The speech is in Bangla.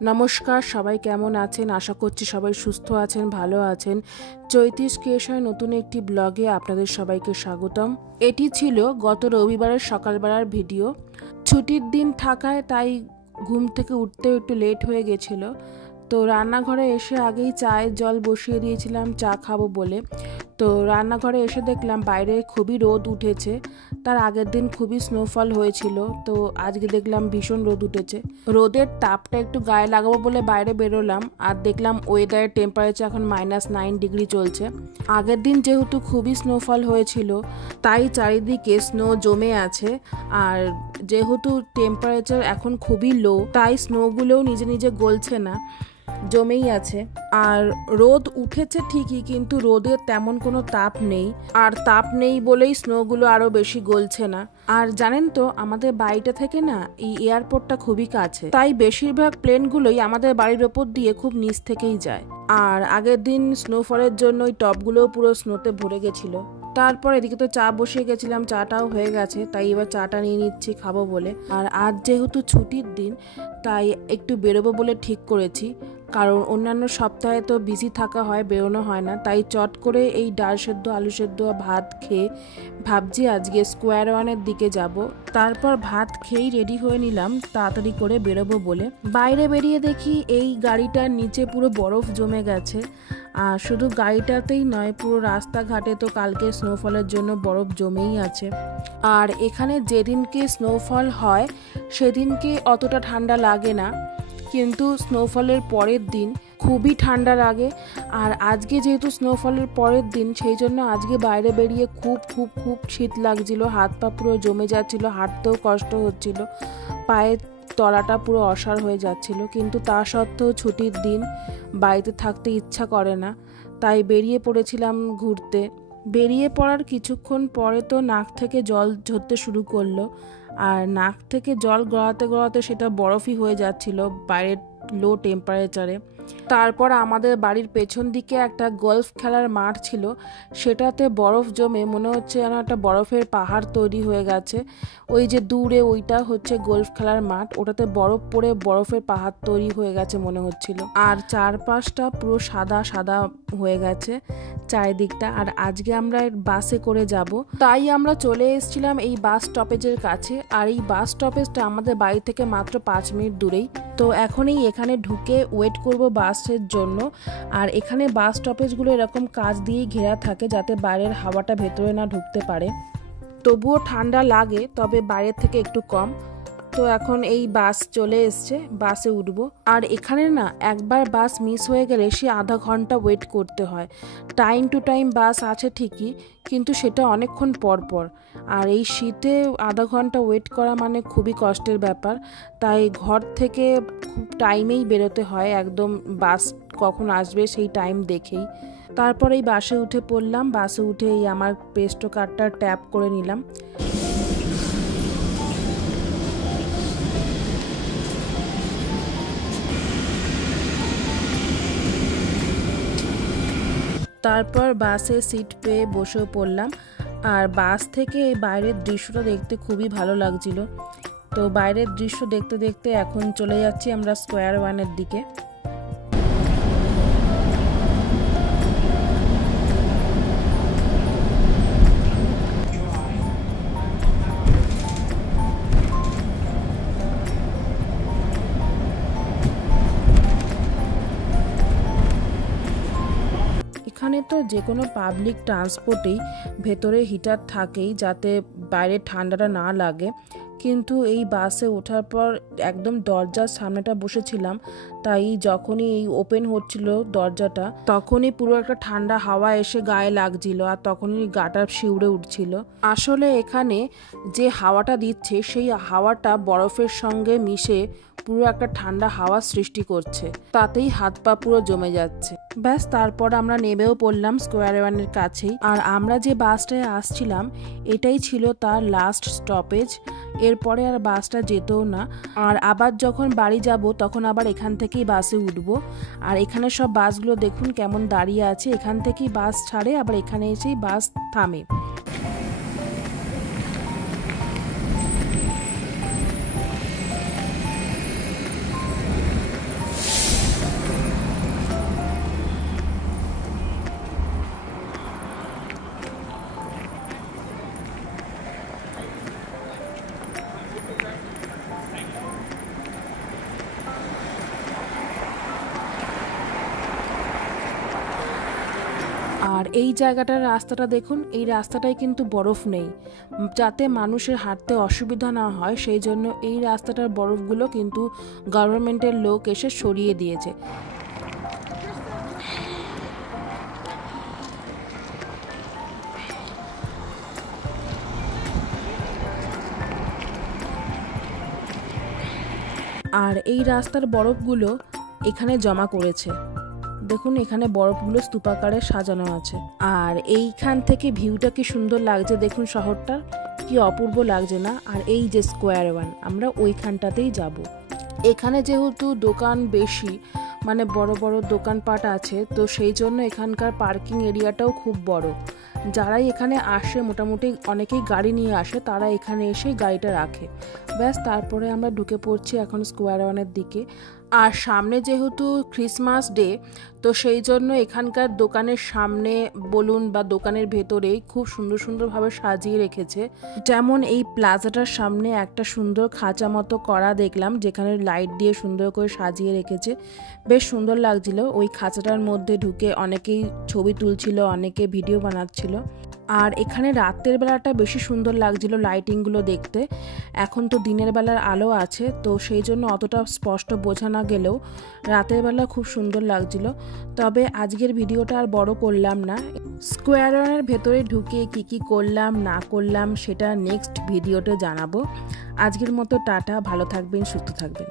নমস্কার, সবাই কেমন আছেন? আশা করছি সবাই সুস্থ আছেন, ভালো আছেন। চৈতিশ ক্রিয়েশন নতুন একটি ব্লগে আপনাদের সবাইকে স্বাগতম। এটি ছিল গত রবিবারের সকালবেলার ভিডিও। ছুটির দিন থাকায় তাই ঘুম থেকে উঠতে একটু লেট হয়ে গেছিল। তো রান্নাঘরে এসে আগেই চায়ের জল বসিয়ে দিয়েছিলাম চা খাবো বলে। তো রান্নাঘরে এসে দেখলাম বাইরে খুবই রোদ উঠেছে। তার আগের দিন খুবই স্নোফল হয়েছিল, তো আজকে দেখলাম ভীষণ রোদ উঠেছে। রোদের তাপটা একটু গায়ে লাগাবো বলে বাইরে বেরোলাম, আর দেখলাম ওয়েদারের টেম্পারেচার এখন -9 ডিগ্রি চলছে। আগের দিন যেহেতু খুবই স্নোফল হয়েছিল তাই চারিদিকে স্নো জমে আছে, আর যেহেতু টেম্পারেচার এখন খুবই লো তাই স্নোগুলোও নিজে নিজে গলছে না, জমেই আছে। আর রোদ উঠেছে ঠিকই, কিন্তু রোদের তেমন কোনো তাপ নেই, আর তাপ নেই বলেই স্নোগুলো আরো বেশি গলছে না। আর জানেন তো, আমাদের বাড়িটা থেকে না এই এয়ারপোর্টটা খুবই কাছে, তাই বেশিরভাগ প্লেনগুলোই আমাদের বাড়ির ওপর দিয়ে খুব নিচ থেকেই যায়। আর আগের দিন স্নোফলের জন্য ওই টপগুলোও পুরো স্নোতে ভরে গেছিল। তারপর এদিকে তো চা বসিয়ে গেছিলাম, চাটাও হয়ে গেছে, তাই এবার চাটা নিয়ে নিচ্ছি খাবো বলে। আর আজ যেহেতু ছুটির দিন তাই একটু বেরোবো বলে ঠিক করেছি, কারণ অন্যান্য সপ্তাহে তো বিজি থাকা হয়, বেরোনো হয় না। তাই চট করে এই ডাল সেদ্ধ, আলু সেদ্ধ, ভাত খেয়ে ভাবছি আজকে স্কোয়ার ওয়ানের দিকে যাব। তারপর ভাত খেয়েই রেডি হয়ে নিলাম তাড়াতাড়ি করে বেরোবো বলে। বাইরে বেরিয়ে দেখি এই গাড়িটার নিচে পুরো বরফ জমে গেছে। আর শুধু গাড়িটাতেই নয়, পুরো রাস্তাঘাটে তো কালকে স্নোফলের জন্য বরফ জমেই আছে। আর এখানে যেদিনকে স্নোফল হয় সেদিনকে অতটা ঠান্ডা লাগে না, কিন্তু স্নোফলের পরের দিন খুবই ঠান্ডা লাগে। আর আজকে যেহেতু স্নোফলের পরের দিন, সেই জন্য আজকে বাইরে বেরিয়ে খুব খুব খুব শীত লাগছিল, হাত পা পুরো জমে যাচ্ছিল, হাঁটতেও কষ্ট হচ্ছিল, পায়ের তলাটা পুরো অসাড় হয়ে যাচ্ছিল। কিন্তু তা সত্ত্বেও ছুটির দিন, বাড়িতে থাকতে ইচ্ছা করে না, তাই বেরিয়ে পড়েছিলাম ঘুরতে। বেরিয়ে পড়ার কিছুক্ষণ পরে তো নাক থেকে জল ঝরতে শুরু করলো, আর নাক থেকে জল গড়াতে গড়াতে সেটা বরফই হয়ে যাচ্ছিল বাইরের লো টেম্পারেচারে। তারপর আমাদের বাড়ির পেছন দিকে একটা গলফ খেলার মাঠ ছিল, সেটাতে বরফ জমে মনে হচ্ছে যেন একটা বরফের পাহাড় তৈরি হয়ে গেছে। ওই যে দূরে ওইটা হচ্ছে গলফ খেলার মাঠ, ওটাতে বরফ পড়ে বরফের পাহাড় তৈরি হয়ে গেছে মনে হচ্ছিল। আর চারপাশটা পুরো সাদা সাদা হয়ে গেছে চারিদিকটা। আর আজকে আমরা বাসে করে যাব, তাই আমরা চলে এসেছিলাম এই বাস স্টপেজের কাছে। আর এই বাস স্টপেজটা আমাদের বাড়ি থেকে মাত্র 5 মিনিট দূরেই। তো এখনই এখানে ঢুকে ওয়েট করব বাসের জন্য। আর এখানে বাস স্টপেজগুলো এরকম কাঁচ দিয়েই ঘেরা থাকে যাতে বাইরের হাওয়াটা ভেতরে না ঢুকতে পারে। তবুও ঠান্ডা লাগে, তবে বাইরের থেকে একটু কম। তো এখন এই বাস চলে এসছে, বাসে উঠবো। আর এখানে না একবার বাস মিস হয়ে গেলে সে আধা ঘন্টা ওয়েট করতে হয়। টাইম টু টাইম বাস আছে ঠিকই, কিন্তু সেটা অনেকক্ষণ পর পর। আর এই শীতে আধা ঘন্টা ওয়েট করা মানে খুবই কষ্টের ব্যাপার। তাই ঘর থেকে খুব টাইমেই বেরোতে হয়, একদম বাস কখন আসবে সেই টাইম দেখেই। তারপর এই বাসে উঠে পড়লাম। বাসে উঠে এই আমার পেস্টো কার্ডটা ট্যাপ করে নিলাম। তারপর বাসে সিট পেয়ে বসেও পড়লাম। আর বাস থেকে বাইরের দৃশ্যটা দেখতে খুবই ভালো লাগছিল। তো বাইরের দৃশ্য দেখতে দেখতে এখন চলে যাচ্ছি আমরা স্কোয়ার ওয়ানের দিকে। এখানে তো যে কোনো পাবলিক ট্রান্সপোর্টেই ভেতরে হিটার থাকেই যাতে বাইরে ঠান্ডাটা না লাগে, কিন্তু এই বাসে ওঠার পর একদম দরজার সামনেটা বসেছিলাম, তাই যখনই এই ওপেন হচ্ছিল দরজাটা তখনই পুরো একটা ঠান্ডা হাওয়া এসে গায়ে লাগছিল, আর তখনই গাটা শিউরে উঠছিল। আসলে এখানে যে হাওয়াটা দিচ্ছে সেই হাওয়াটা বরফের সঙ্গে মিশে পুরো একটা ঠান্ডা হাওয়া সৃষ্টি করছে, তাতেই হাত পা পুরো জমে যাচ্ছে। ব্যাস, তারপর আমরা নেমেও পড়লাম স্কোয়ার ওয়ানের কাছেই। আর আমরা যে বাসটায় আসছিলাম এটাই ছিল তার লাস্ট স্টপেজ, এরপরে আর বাসটা যেতও না। আর আবার যখন বাড়ি যাব তখন আবার এখান থেকেই বাসে উঠবো। আর এখানে সব বাসগুলো দেখুন কেমন দাঁড়িয়ে আছে, এখান থেকেই বাস ছাড়ে আবার এখানে এসেই বাস থামে। আর এই জায়গাটার রাস্তাটা দেখুন, এই রাস্তাটায় কিন্তু বরফ নেই, যাতে মানুষের হাঁটতে অসুবিধা না হয় সেই জন্য এই রাস্তাটার বরফগুলো কিন্তু গভর্নমেন্টের লোক এসে সরিয়ে দিয়েছে। আর এই রাস্তার বরফগুলো এখানে জমা করেছে, দেখুন এখানে বরফগুলো স্তূপাকারে সাজানো আছে। আর এইখান থেকে ভিউটা কি সুন্দর লাগছে দেখুন, শহরটা কি অপূর্ব লাগছে না। আর এই যে স্কোয়ার ওয়ান, আমরা ওইখানটাতেই যাব। এখানে যেহেতু দোকান বেশি, মানে বড় বড় দোকানপাট আছে, তো সেই জন্য এখানকার পার্কিং এরিয়াটাও খুব বড়। যারাই এখানে আসে মোটামুটি অনেকেই গাড়ি নিয়ে আসে, তারা এখানে এসে গাড়িটা রাখে। ব্যাস, তারপরে আমরা ঢুকে পড়ছি এখন স্কোয়ার ওয়ানের দিকে। আর সামনে যেহেতু ক্রিসমাস ডে, তো সেই জন্য এখানকার দোকানের সামনে বলুন বা দোকানের ভেতরেই খুব সুন্দর সুন্দরভাবে সাজিয়ে রেখেছে। যেমন এই প্লাজাটার সামনে একটা সুন্দর খাঁচা মতো করা দেখলাম, যেখানে লাইট দিয়ে সুন্দর করে সাজিয়ে রেখেছে, বেশ সুন্দর লাগছিল। ওই খাঁচাটার মধ্যে ঢুকে অনেকেই ছবি তুলছিল, অনেকে ভিডিও বানাচ্ছিল। আর এখানে রাতের বেলাটা বেশি সুন্দর লাগছিল লাইটিংগুলো দেখতে। এখন তো দিনের বেলার আলো আছে, তো সেই জন্য অতটা স্পষ্ট বোঝা না গেলেও রাতের বেলা খুব সুন্দর লাগছিল। তবে আজকের ভিডিওটা আর বড় করলাম না, স্কোয়ার ওয়ানের ভেতরে ঢুকে কি কি করলাম না করলাম সেটা নেক্সট ভিডিওতে জানাবো। আজকের মতো টাটা, ভালো থাকবেন, সুস্থ থাকবেন।